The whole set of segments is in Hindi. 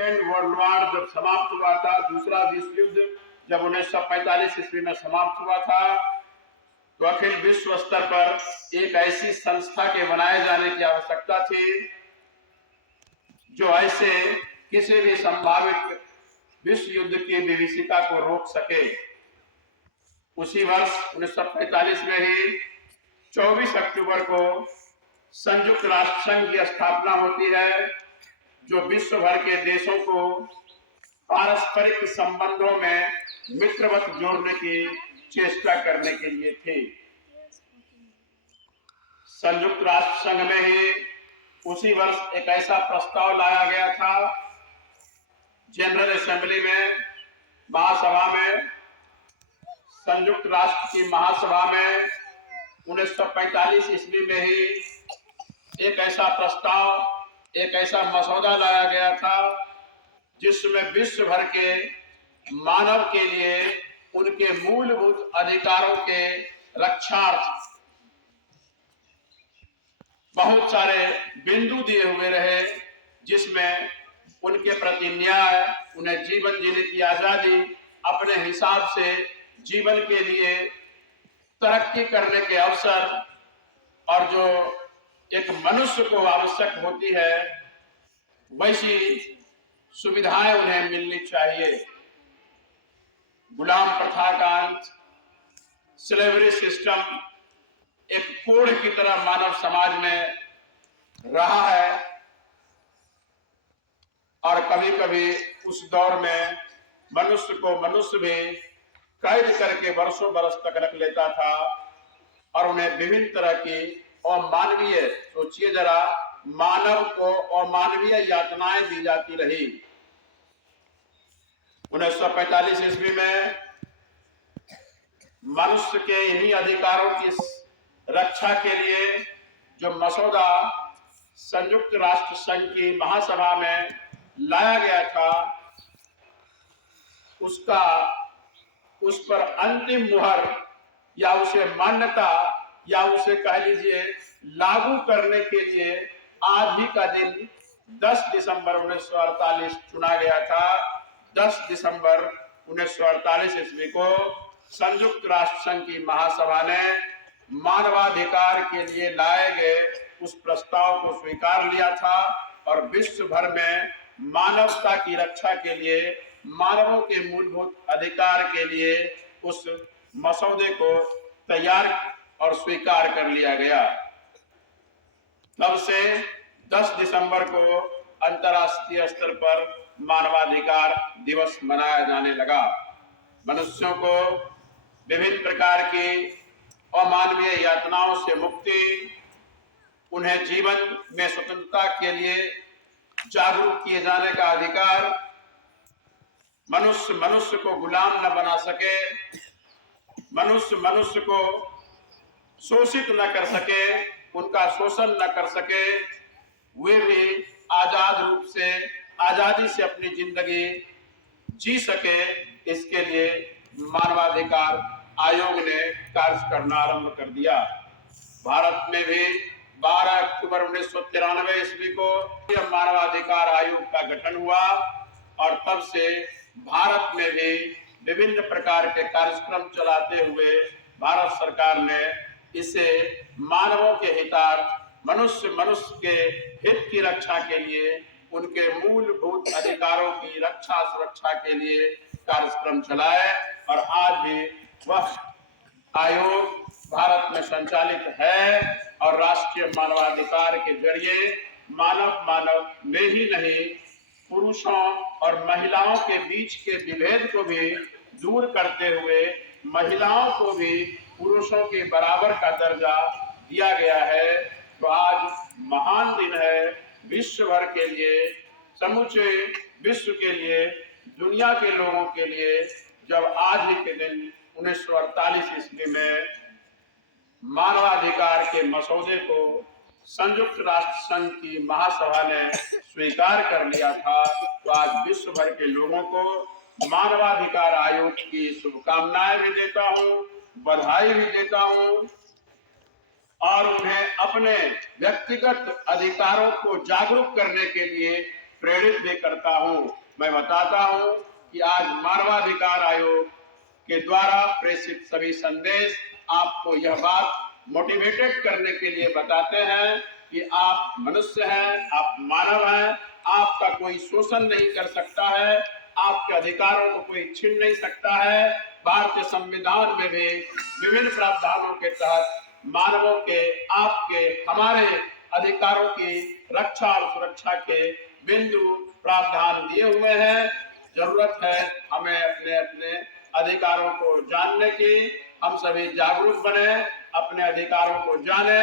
सेकेंड वर्ल्ड वॉर जब समाप्त हुआ था, दूसरा विश्व युद्ध जब 1945 ईस्वी में समाप्त हुआ था, तो अखिल विश्व स्तर पर एक ऐसी संस्था के बनाए जाने की आवश्यकता थी जो ऐसे किसी भी संभावित विश्व युद्ध की विभीषिका को रोक सके। उसी वर्ष 1945 में ही 24 अक्टूबर को संयुक्त राष्ट्र संघ की स्थापना होती है, जो विश्व भर के देशों को पारस्परिक संबंधों में मित्रवत जोड़ने की चेष्टा करने के लिए थी। संयुक्त राष्ट्र संघ में ही उसी वर्ष एक ऐसा प्रस्ताव लाया गया था, जनरल असेंबली में, महासभा में, संयुक्त राष्ट्र की महासभा में 1945 ईस्वी में ही एक ऐसा प्रस्ताव, एक ऐसा मसौदा लाया गया था जिसमें विश्व भर के मानव के लिए उनके मूलभूत अधिकारों के रक्षार्थ बहुत सारे बिंदु दिए हुए रहे, जिसमें उनके प्रति न्याय, उन्हें जीवन जीने की आजादी, अपने हिसाब से जीवन के लिए तरक्की करने के अवसर और जो एक मनुष्य को आवश्यक होती है वैसी सुविधाएं उन्हें मिलनी चाहिए। गुलाम प्रथा का अंत, स्लेवरी सिस्टम एक कोड़ की तरह मानव समाज में रहा है और कभी कभी उस दौर में मनुष्य को मनुष्य भी कैद करके वर्षों बरस तक रख लेता था और उन्हें विभिन्न तरह की अमानवीय, सोचिए जरा, मानव को अमानवीय यातनाएं दी जाती रही। 1945 ईस्वी में मनुष्य के इन्हीं अधिकारों की रक्षा के लिए जो मसौदा संयुक्त राष्ट्र संघ की महासभा में लाया गया था, उस पर अंतिम मुहर या उसे मान्यता या उसे कह लीजिए लागू करने के लिए आज ही का दिन 10 दिसंबर 1948 चुना गया था। 10 दिसंबर 1948 ईस्वी को संयुक्त राष्ट्र संघ की महासभा ने मानवाधिकार के लिए लाए गए उस प्रस्ताव को स्वीकार लिया था और विश्व भर में मानवता की रक्षा के लिए, मानवों के मूलभूत अधिकार के लिए उस मसौदे को तैयार और स्वीकार कर लिया गया। तब से 10 दिसंबर को अंतर्राष्ट्रीय स्तर पर मानवाधिकार दिवस मनाया जाने लगा। मनुष्यों को विभिन्न प्रकार की अमानवीय यातनाओं से मुक्ति, उन्हें जीवन में स्वतंत्रता के लिए जागरूक किए जाने का अधिकार, मनुष्य मनुष्य को गुलाम न बना सके, मनुष्य मनुष्य को शोषित न कर सके, उनका शोषण न कर सके, वे भी आजाद रूप से, आजादी से अपनी जिंदगी जी सके, इसके लिए मानवाधिकार आयोग ने कार्य करना आरंभ कर दिया। भारत में भी 12 अक्टूबर 1993 ईस्वी को मानवाधिकार आयोग का गठन हुआ और तब से भारत में भी विभिन्न प्रकार के कार्यक्रम चलाते हुए भारत सरकार ने इसे मानवों के हितार्थ, मनुष्य मनुष्य के हित की रक्षा के लिए, उनके मूलभूत अधिकारों की रक्षा सुरक्षा के लिए कार्यक्रम चलाए और आज भी वह आयोग भारत में संचालित है और राष्ट्रीय मानवाधिकार के जरिए मानव में ही नहीं, पुरुषों और महिलाओं के बीच के विभेद को भी दूर करते हुए महिलाओं को भी पुरुषों के बराबर का दर्जा दिया गया है। तो आज महान दिन है विश्व भर के लिए, समूचे विश्व के लिए, दुनिया के लोगों के लिए, जब आज ही के दिन 1948 ईस्वी में मानवाधिकार के मसौदे को संयुक्त राष्ट्र संघ की महासभा ने स्वीकार कर लिया था। तो आज विश्व भर के लोगों को मानवाधिकार आयोग की शुभकामनाएं भी देता हूं, बधाई भी देता हूं और उन्हें अपने व्यक्तिगत अधिकारों को जागरूक करने के लिए प्रेरित भी करता हूं। मैं बताता हूं कि आज मानवाधिकार आयोग के द्वारा प्रेषित सभी संदेश आपको यह बात मोटिवेटेड करने के लिए बताते हैं कि आप मनुष्य हैं, आप मानव हैं, आपका कोई शोषण नहीं कर सकता है, आपके अधिकारों को कोई छीन नहीं सकता है। भारतीय संविधान में भी विभिन्न प्रावधानों के तहत मानवों के, आपके, हमारे अधिकारों की रक्षा और सुरक्षा के बिंदु प्रावधान दिए हुए हैं। जरूरत है हमें अपने अपने अधिकारों को जानने की। हम सभी जागरूक बने, अपने अधिकारों को जाने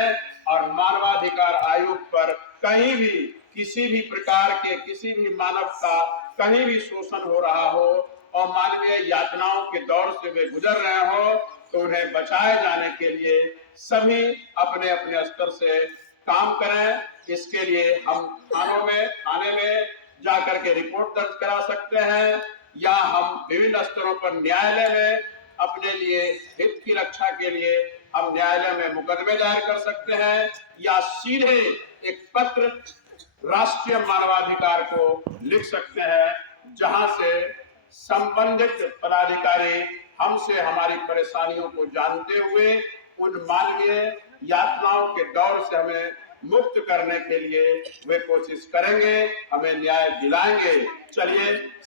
और मानवाधिकार आयोग पर कहीं भी किसी भी प्रकार के, किसी भी मानव का कहीं भी शोषण हो रहा हो और मानवीय यातनाओं के दौर से वे गुजर रहे हो, तो उन्हें बचाए जाने के लिए सभी अपने अपने स्तर से काम करें। इसके लिए हम थाने में जाकर के रिपोर्ट दर्ज करा सकते हैं, या हम विभिन्न स्तरों पर न्यायालय में अपने लिए हित की रक्षा के लिए हम न्यायालय में मुकदमे दायर कर सकते हैं, या सीधे एक पत्र राष्ट्रीय मानवाधिकार को लिख सकते हैं, जहां से संबंधित पदाधिकारी हमसे हमारी परेशानियों को जानते हुए उन मानवीय यातनाओं के दौर से हमें मुक्त करने के लिए वे कोशिश करेंगे, हमें न्याय दिलाएंगे। चलिए